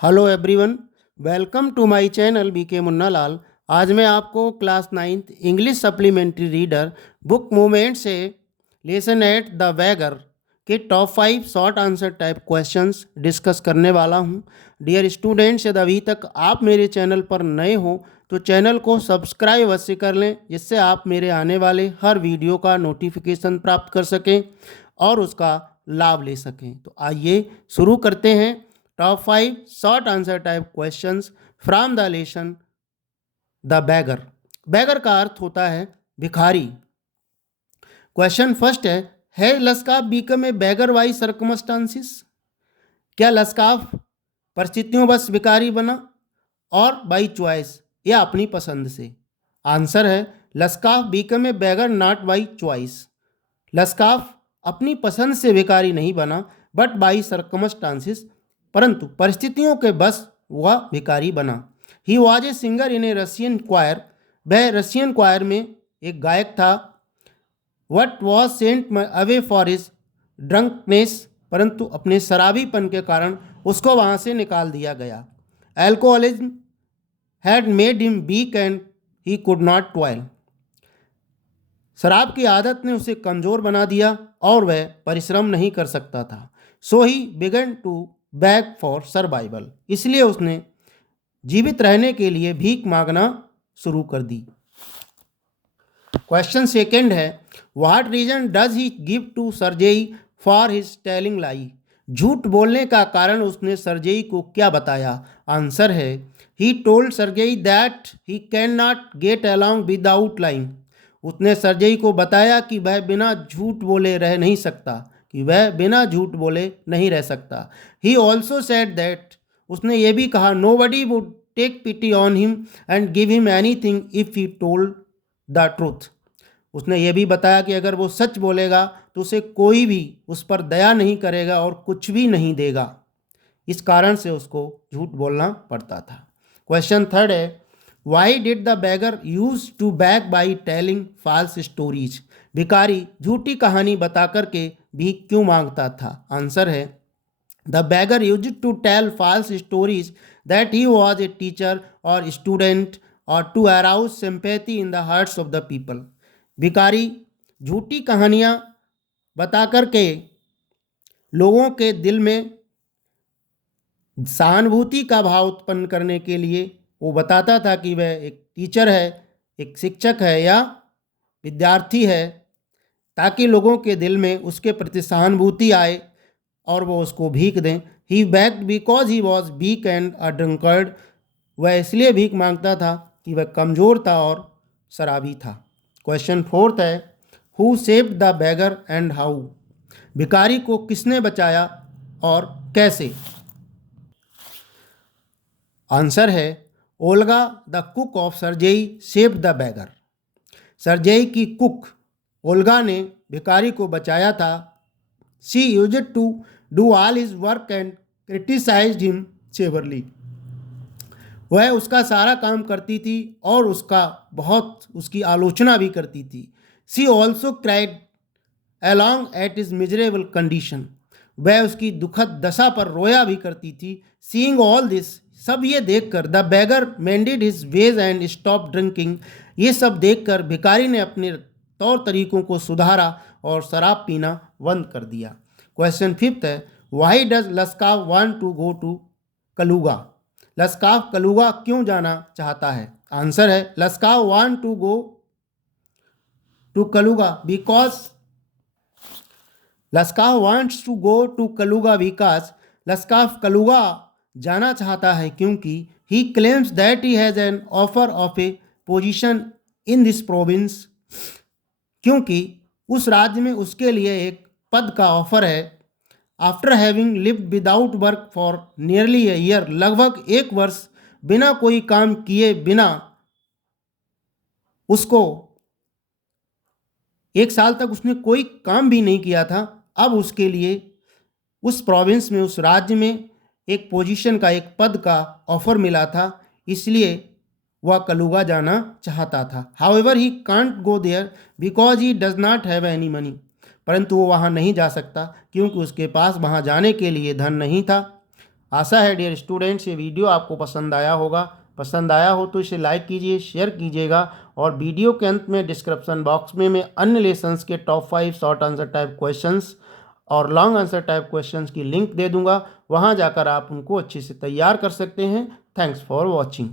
Hello everyone, welcome to my channel BK Munna Lal. आज मैं आपको class 9th English supplementary reader book movement से lesson at the beggar के top 5 short answer type questions discuss करने वाला हूं। डियर स्टूडेंट्स, यदि अभी तक आप मेरे चैनल पर नए हो तो चैनल को सब्सक्राइब अवश्य कर लें, जिससे आप मेरे आने वाले हर वीडियो का नोटिफिकेशन प्राप्त कर सकें और उसका लाभ ले सकें। तो आइए शुरू करते हैं। Top 5 short answer type questions from the lesson the beggar. Beggar का अर्थ होता है भिखारी। क्वेश्चन फर्स्ट है Lushkoff become a beggar by circumstances? क्या लस्काफ परिस्थितियों बस भिखारी बना और बाई चॉइस या अपनी पसंद से? आंसर है Lushkoff become a beggar not by choice. Lushkoff अपनी पसंद से भिखारी नहीं बना बट बाई सर्कमस्टांसिस, परंतु परिस्थितियों के बस वह भिखारी बना। He was a singer in a Russian choir. वह रशियन क्वायर में एक गायक था। But was sent away for his drunkenness, परंतु अपने शराबीपन के कारण उसको वहाँ से निकाल दिया गया। Alcoholism had made him weak and he could not toil. शराब की आदत ने उसे कमज़ोर बना दिया और वह परिश्रम नहीं कर सकता था। So he began to beg for survival. इसलिए उसने जीवित रहने के लिए भीख मांगना शुरू कर दी। क्वेश्चन सेकंड है what reason does he give to Sergei for his telling lie? झूठ बोलने का कारण उसने सर्जेई को क्या बताया? आंसर है he told Sergei that he can not get along without lying. उसने सर्जेई को बताया कि वह बिना झूठ बोले रह नहीं सकता, नहीं रह सकता। ही ऑल्सो सेड दैट, उसने ये भी कहा nobody would take pity on him and give him anything if he told the truth. उसने ये भी बताया कि अगर वो सच बोलेगा तो उसे कोई भी उस पर दया नहीं करेगा और कुछ भी नहीं देगा। इस कारण से उसको झूठ बोलना पड़ता था। क्वेश्चन थर्ड है why did the beggar use to beg by telling false stories? भिखारी झूठी कहानी बता करके भीख क्यों मांगता था? आंसर है the beggar use to tell false stories that he was a teacher और स्टूडेंट और to arouse sympathy in the hearts of the people. भिखारी झूठी कहानियाँ बता करके लोगों के दिल में सहानुभूति का भाव उत्पन्न करने के लिए वो बताता था कि वह एक टीचर है, एक शिक्षक है या विद्यार्थी है, ताकि लोगों के दिल में उसके प्रति सहानुभूति आए और वो उसको भीख दें। He begged because he was weak and a drunkard. वह इसलिए भीख मांगता था कि वह कमज़ोर था और शराबी था। क्वेश्चन फोर्थ है who saved the beggar and how? भिखारी को किसने बचाया और कैसे? आंसर है Olga the cook of Sergei saved the beggar. Sergei की कुक ओल्गा ने भिखारी को बचाया था। She used to do all his work and criticised him severely. वह उसका सारा काम करती थी और उसकी आलोचना भी करती थी। She also cried along at his miserable condition. वह उसकी दुखद दशा पर रोया भी करती थी। सीइंग ऑल दिस, सब ये देखकर the bagger मेंडेड his veg and stop drinking. ये सब देखकर भिखारी ने अपने तौर तरीकों को सुधारा और शराब पीना बंद कर दिया। क्वेश्चन फिफ्थ है why does Lushkoff want to go to Kaluga? Lushkoff Kaluga क्यों जाना चाहता है? आंसर है Lushkoff want to go to Kaluga because Lushkoff wants to go to Kaluga because Lushkoff Kaluga जाना चाहता है क्योंकि he claims that he has an offer of a position in this province. क्योंकि उस राज्य में उसके लिए एक पद का ऑफर है। After having lived without work for nearly a year, लगभग एक वर्ष बिना कोई काम किए बिना उसको एक साल तक उसने कोई काम भी नहीं किया था। अब उसके लिए उस प्रोविंस में, उस राज्य में एक पोजीशन का, एक पद का ऑफर मिला था, इसलिए वह कलूगा जाना चाहता था। However he can't go there because he does not have any money. परंतु वो वहाँ नहीं जा सकता क्योंकि उसके पास वहाँ जाने के लिए धन नहीं था। आशा है डियर स्टूडेंट्स ये वीडियो आपको पसंद आया होगा। पसंद आया हो तो इसे लाइक कीजिए, शेयर कीजिएगा और वीडियो के अंत में डिस्क्रिप्शन बॉक्स में मैं अन्य लेसन्स के top 5 short answer type questions और लॉन्ग आंसर टाइप क्वेश्चंस की लिंक दे दूंगा। वहां जाकर आप उनको अच्छे से तैयार कर सकते हैं। Thanks for watching.